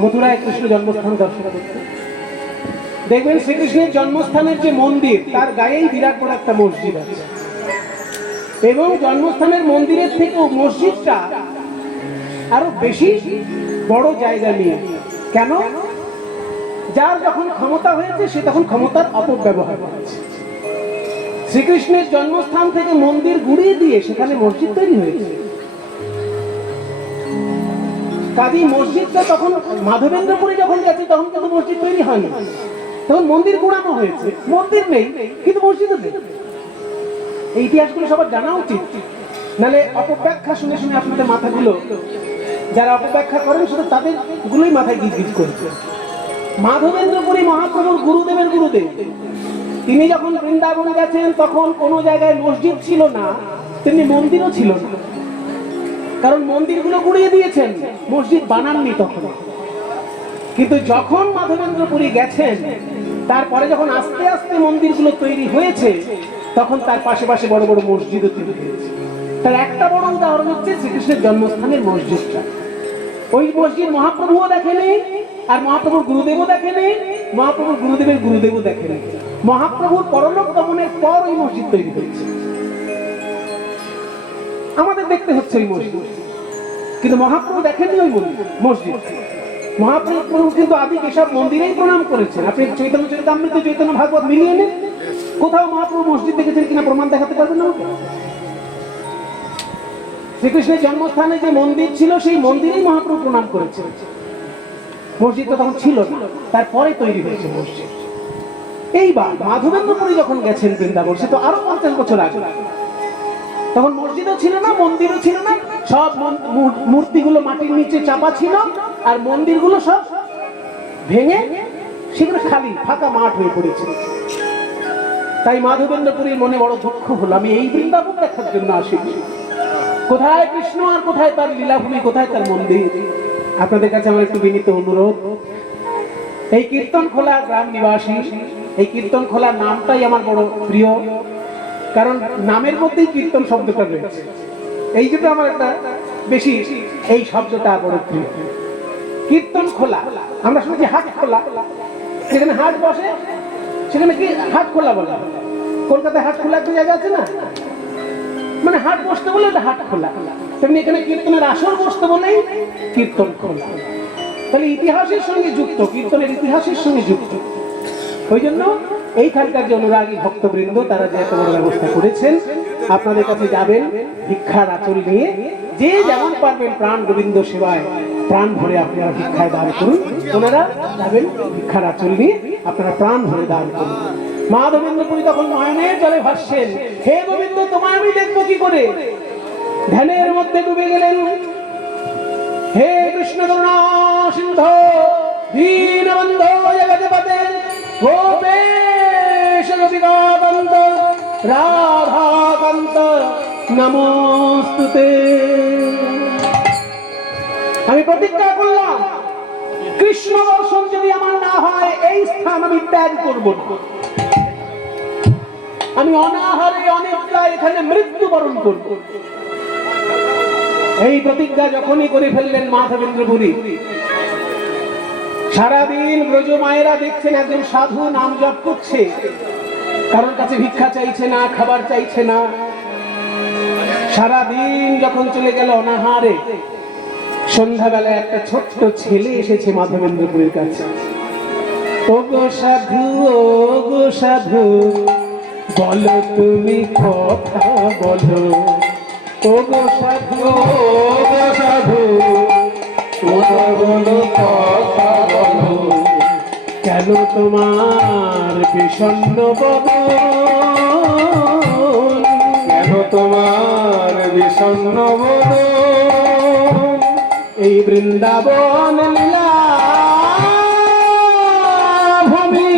মথুরায় কৃষ্ণ জন্মস্থান দর্শন করতে। দেখবেন শ্রীকৃষ্ণের জন্মস্থানের যে মন্দির তার গায়েই বিরাট বড় একটা মসজিদ আছে, এবং জন্মস্থানের মন্দিরের থেকেও মসজিদটা আরো বেশি বড় জায়গা নিয়ে। কেন? যার যখন ক্ষমতা হয়েছে সে তখন ক্ষমতার অপব্যবহার করেছে। শ্রীকৃষ্ণের জন্মস্থান থেকে মন্দির গুড়িয়ে দিয়ে সেখানে মসজিদ তৈরি হয়েছে। কাজী মসজিদটা তখন মাধবেন্দ্রপুরে যখন গেছে তখন কিন্তু মসজিদ তৈরি হয়নি, তখন মন্দির গুড়ানো হয়েছে। মন্দির নেই কিন্তু মসজিদও নেই। এই ইতিহাসগুলো সবার জানা উচিত, নাহলে অপব্যাখ্যা শুনে শুনে আপনাদের মাথাগুলো, যারা অপব্যাখ্যা করেন শুধু তাদের গুলোই মাথায় গিজগিজ করছে। মাধবেন্দ্রপুরী মহাপ্রভুর গুরুদেবের গুরুদেব, তিনি যখন বৃন্দাবন গেছেন তখন কোনো জায়গায় মসজিদ ছিল না, তেমনি মন্দিরও ছিল না, কারণ মন্দিরগুলো গুড়িয়ে দিয়েছেন, মসজিদ বানাননি তখন। কিন্তু যখন মাধবেন্দ্রপুরী গেছেন তারপরে যখন আস্তে আস্তে মন্দিরগুলো তৈরি হয়েছে তখন তার পাশে পাশে বড় বড় মসজিদও তৈরি হয়েছে। তার একটা বড় উদাহরণ হচ্ছে শ্রীকৃষ্ণের জন্মস্থানের মসজিদটা। ওই মসজিদ মহাপ্রভুও দেখেনি, আর মহাপ্রভুর গুরুদেবও দেখেনি, মহাপ্রভুর গুরুদেবের গুরুদেবও দেখেনি। মহাপ্রভুর পরলোক গমনের পর ওই মসজিদ তৈরি হয়েছে। আমাদের দেখতে হচ্ছে ওই মসজিদ, কিন্তু মহাপ্রভু দেখেননি ওই মসজিদ। মহাপ্রভু কিন্তু আদি এসব মন্দিরেই প্রণাম করেছেন। আপনি চৈতন্য চরিতামৃত, চৈতন্য ভাগবত মিলিয়ে নেন, কোথাও মহাপ্রভু মসজিদ দেখেছেন কিনা প্রমাণ দেখাতে পারবেন না। শ্রীকৃষ্ণের জন্মস্থানে যে মন্দির ছিল সেই মন্দিরেই মহাপ্রভু প্রণাম করেছেন। মসজিদ তো তখন ছিল না, তারপরে তৈরি হয়েছে মসজিদ। এইবার মাধবেন্দ্রপুরী যখন গেছেন বৃন্দাবন, সে তো আরো 50 বছর আগে, তখন মসজিদও ছিল না, মন্দিরও ছিল না, সব মূর্তিগুলো মাটির নিচে চাপা ছিল, আর মন্দিরগুলো সব ভেঙে সেগুলো খালি ফাঁকা মাঠ হয়ে পড়েছিল। তাই মাধবেন্দ্রপুরীর মনে বড় দুঃখ হলো, আমি এই বৃন্দাবন দেখার জন্য আসিনি। কোথায় কৃষ্ণ আর কোথায় তার লীলাভূমি, কোথায় তার মন্দির? আপনাদের কাছে আমার একটু বিনীত অনুরোধ, এই কীর্তনখোলা গ্রাম নিবাসী, এই কীর্তনখোলা নামটাই আমার বড় প্রিয়, কারণ নামের মধ্যেই কীর্তন শব্দটা রয়েছে। এই জন্য আমার একটা বেশি এই শব্দটা বড় প্রিয়। কীর্তনখোলা, আমরা শুনেছি হাট খোলা, সেখানে হাট বসে, সেখানে কি হাট খোলা বলা হয়। কলকাতায় হাট খোলা একটা জায়গা আছে না, মানে হাট বসতে বলে এটা হাট খোলা, তেমনি এখানে কীর্তনের আসর বসতে বলেই কীর্তন খোলা। তাহলে ইতিহাসের সঙ্গে যুক্ত, কীর্তনের ইতিহাসের সঙ্গে যুক্ত। ওই জন্য এইখানকার যে অনুরাগী ভক্তবৃন্দ তারা যে এত বড় ব্যবস্থা করেছেন, আপনাদের কাছে যাবেন ভিক্ষার আঁচল নিয়ে, যে যেমন পারবেন প্রাণ গোবিন্দ সেবায় প্রাণ ভরে আপনারা ভিক্ষায় দান করুন। ওনারা যাবেন ভিক্ষার আঁচল নিয়ে, আপনারা প্রাণ ভরে দান করুন। মাধবেন্দ্রপুরী তখন নয়নের জলে ভাসছেন, হে গোবিন্দ তোমায় আমি দেখবো কি করে? ধ্যানের মধ্যে ডুবে গেলেন। হে কৃষ্ণ করুণা সিন্ধু দীনবন্ধো জগৎপতে গোপেশ গোপিকাকান্ত রাধাকান্ত নমস্তুতে। আমি প্রতিজ্ঞা করলাম, কৃষ্ণ দর্শন যদি আমার না হয় এই স্থান আমি ত্যাগ করব না। আমি অনাহারে অনেকটা এখানে মৃত্যুবরণ করব। এই প্রতিজ্ঞা যখনই করে ফেললেন মাধবেন্দ্রপুরী, সারাদিন ব্রজ মায়েরা দেখছেন একজন সাধু নাম জপ করছে, কারোর কাছে ভিক্ষা চাইছে না, খাবার চাইছে না। সারাদিন যখন চলে গেল অনাহারে, সন্ধ্যাবেলায় একটা ছোট্ট ছেলে এসেছে মাধবেন্দ্রপুরীর কাছে। ওগো সাধু, ওগো সাধু, বলো তুমি কথা বলো। ওগো সাধু, ওগো সাধু, বলো কথা বলো। কেন তোমার বিষণ্ণ বদন? কেন তোমার বিষণ্ণ বদন? এই বৃন্দাবন লীলা ভূমি,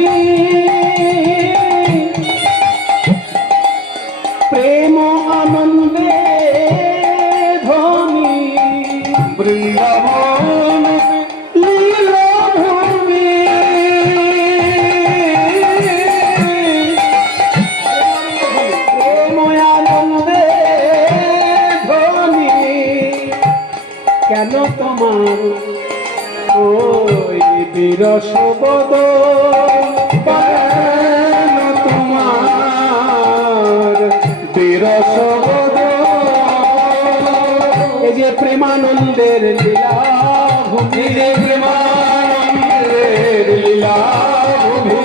প্রেম আনন্দে ধনী। বৃন্দাবন লীলা ভূমি, প্রেম আনন্দে ধনী। কেন তোমার ও বিরস বদন কেন তোমার বিরস বদন। এই যে প্রেমানন্দের লীলা ভূমি, প্রেমানন্দের লীলা ভূমি,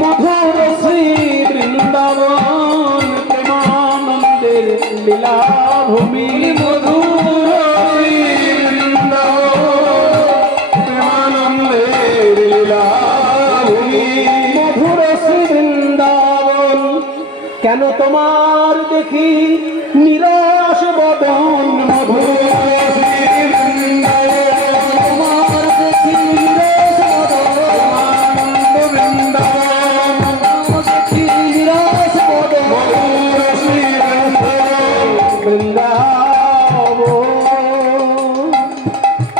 মধুর শ্রী বৃন্দাবন প্রেমানন্দের লীলা ভূমি, মধুর শ্রী বৃন্দাবন প্রেমানন্দের লীলা ভূমি, মধুর শ্রী বৃন্দাবন। কেন তোমার দেখি নিরাশ বদন, মধুর